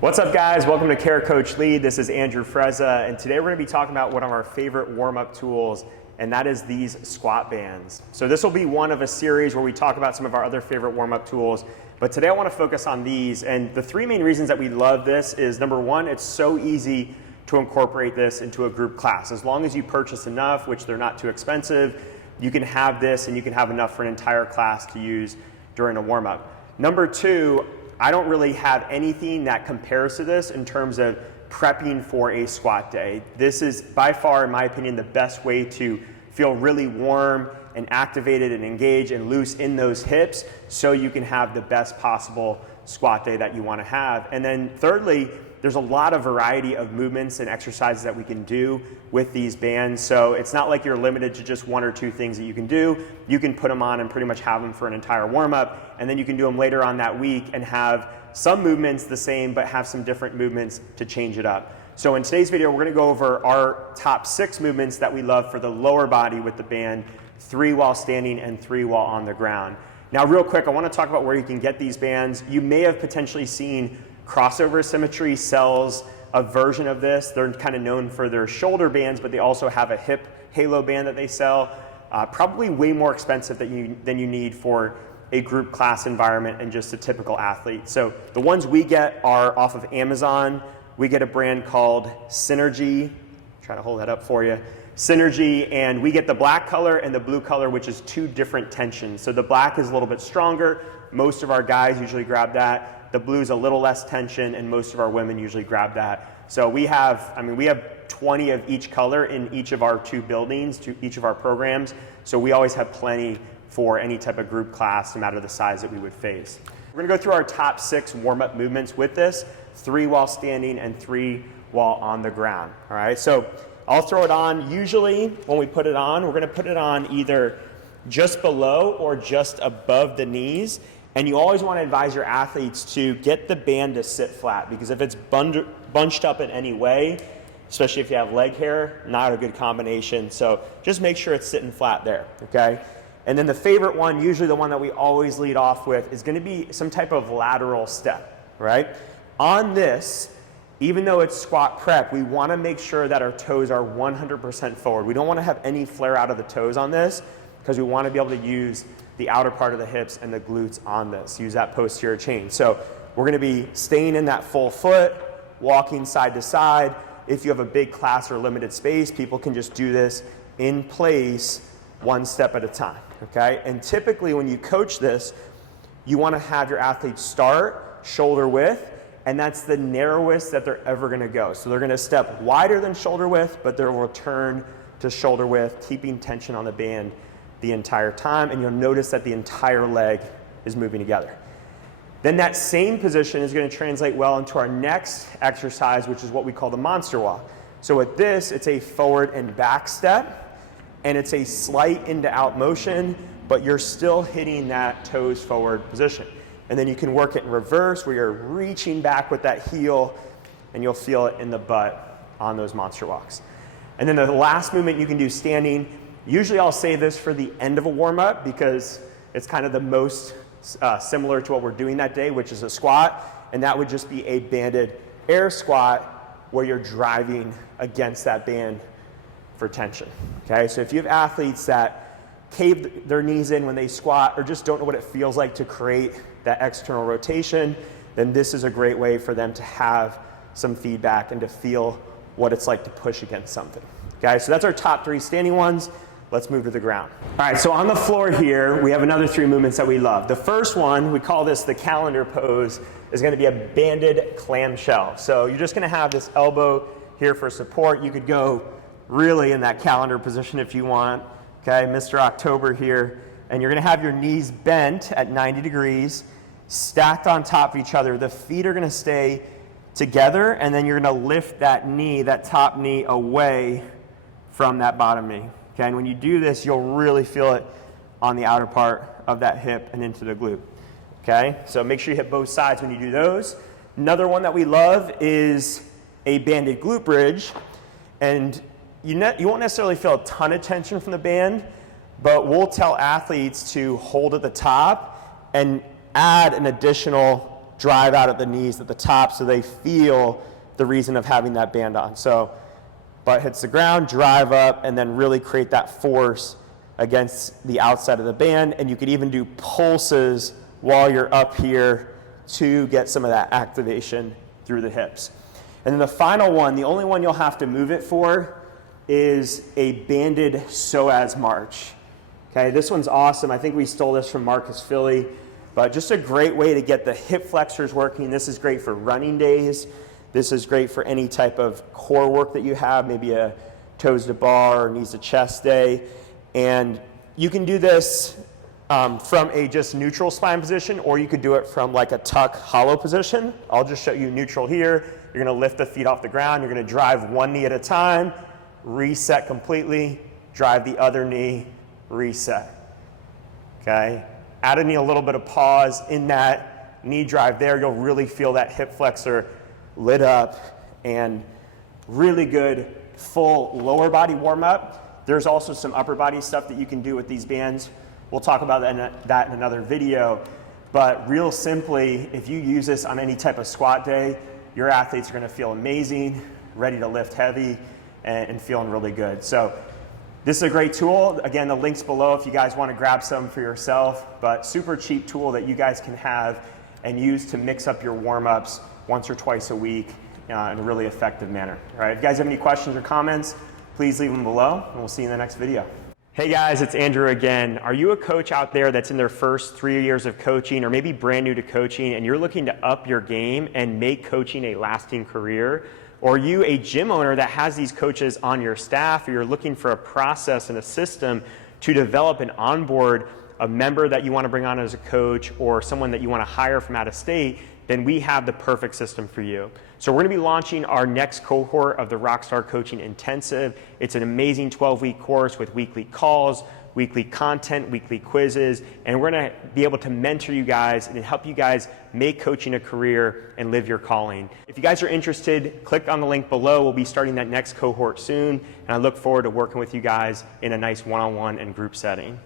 What's up, guys? Welcome to Care Coach Lead. This is Andrew Frezza, and today we're going to be talking about one of our favorite warm-up tools, and that is these squat bands. So this will be one of a series where we talk about some of our other favorite warm-up tools, but today I want to focus on these. And the three main reasons that we love this is, number one, it's so easy to incorporate this into a group class. As long as you purchase enough, which they're not too expensive, you can have this and you can have enough for an entire class to use during a warm-up. Number two, I don't really have anything that compares to this in terms of prepping for a squat day. This is by far, in my opinion, the best way to feel really warm and activated and engaged and loose in those hips so you can have the best possible squat day that you want to have. And then thirdly, there's a lot of variety of movements and exercises that we can do with these bands. So it's not like you're limited to just one or two things that you can do. You can put them on and pretty much have them for an entire warm-up, and then you can do them later on that week and have some movements the same, but have some different movements to change it up. So in today's video, we're gonna go over our top 6 movements that we love for the lower body with the band, 3 while standing and 3 while on the ground. Now, real quick, I wanna talk about where you can get these bands. You may have potentially seen Crossover Symmetry sells a version of this. They're kind of known for their shoulder bands, but they also have a hip halo band that they sell. Probably way more expensive than you need for a group class environment and just a typical athlete. So the ones we get are off of Amazon. We get a brand called Synergy. Try to hold that up for you. Synergy, and we get the black color and the blue color, which is 2 different tensions. So the black is a little bit stronger. Most of our guys usually grab that. The blue's a little less tension, and most of our women usually grab that. So we have 20 of each color in each of our 2 buildings, to each of our programs. So we always have plenty for any type of group class, no matter the size that we would face. We're gonna go through our top 6 warm-up movements with this, 3 while standing and 3 while on the ground, all right? So I'll throw it on. Usually when we put it on, we're gonna put it on either just below or just above the knees. And you always want to advise your athletes to get the band to sit flat, because if it's bunched up in any way, especially if you have leg hair, not a good combination. So just make sure it's sitting flat there, okay? And then the favorite one, usually the one that we always lead off with, is going to be some type of lateral step, right? On this, even though it's squat prep, we want to make sure that our toes are 100% forward. We don't want to have any flare out of the toes on this, because we want to be able to use the outer part of the hips and the glutes on this. Use that posterior chain. So we're going to be staying in that full foot, walking side to side. If you have a big class or limited space, people can just do this in place, one step at a time, okay? And typically when you coach this, you want to have your athletes start shoulder width, and that's the narrowest that they're ever going to go. So they're going to step wider than shoulder width, but they'll return to shoulder width, keeping tension on the band the entire time, and you'll notice that the entire leg is moving together. Then that same position is going to translate well into our next exercise, which is what we call the monster walk. So with this, it's a forward and back step, and it's a slight into out motion, but you're still hitting that toes forward position. And then you can work it in reverse, where you're reaching back with that heel, and you'll feel it in the butt on those monster walks. And then the last movement you can do standing. Usually I'll say this for the end of a warm-up, because it's kind of the most similar to what we're doing that day, which is a squat, and that would just be a banded air squat where you're driving against that band for tension, okay? So if you have athletes that cave their knees in when they squat, or just don't know what it feels like to create that external rotation, then this is a great way for them to have some feedback and to feel what it's like to push against something, okay? So that's our top 3 standing ones. Let's move to the ground. All right, so on the floor here, we have another 3 movements that we love. The first one, we call this the calendar pose, is gonna be a banded clamshell. So you're just gonna have this elbow here for support. You could go really in that calendar position if you want, okay? Mr. October here. And you're gonna have your knees bent at 90 degrees, stacked on top of each other. The feet are gonna stay together, and then you're gonna lift that knee, that top knee, away from that bottom knee. Okay, and when you do this, you'll really feel it on the outer part of that hip and into the glute. Okay, so make sure you hit both sides when you do those. Another one that we love is a banded glute bridge, and you won't necessarily feel a ton of tension from the band, but we'll tell athletes to hold at the top and add an additional drive out at the knees at the top so they feel the reason of having that band on. So butt hits the ground, drive up, and then really create that force against the outside of the band. And you could even do pulses while you're up here to get some of that activation through the hips. And then the final one, the only one you'll have to move it for, is a banded psoas march. Okay, this one's awesome. I think we stole this from Marcus Philly, but just a great way to get the hip flexors working. This is great for running days. This is great for any type of core work that you have, maybe a toes to bar or knees to chest day. And you can do this from a just neutral spine position, or you could do it from like a tuck hollow position. I'll just show you neutral here. You're gonna lift the feet off the ground. You're gonna drive one knee at a time, reset completely, drive the other knee, reset. Okay? Add a little bit of pause in that knee drive there. You'll really feel that hip flexor lit up, and really good full lower body warm up. There's also some upper body stuff that you can do with these bands. We'll talk about that in another video, but real simply, if you use this on any type of squat day, your athletes are gonna feel amazing, ready to lift heavy, and feeling really good. So this is a great tool. Again, the link's below if you guys wanna grab some for yourself, but super cheap tool that you guys can have and use to mix up your warm-ups once or twice a week in a really effective manner. All right, if you guys have any questions or comments, please leave them below, and we'll see you in the next video. Hey guys, it's Andrew again. Are you a coach out there that's in their first 3 years of coaching, or maybe brand new to coaching, and you're looking to up your game and make coaching a lasting career? Or are you a gym owner that has these coaches on your staff, or you're looking for a process and a system to develop and onboard a member that you want to bring on as a coach, or someone that you want to hire from out of state? Then we have the perfect system for you. So we're going to be launching our next cohort of the Rockstar Coaching Intensive. It's an amazing 12-week course with weekly calls, weekly content, weekly quizzes, and we're going to be able to mentor you guys and help you guys make coaching a career and live your calling. If you guys are interested, click on the link below. We'll be starting that next cohort soon, and I look forward to working with you guys in a nice one-on-one and group setting.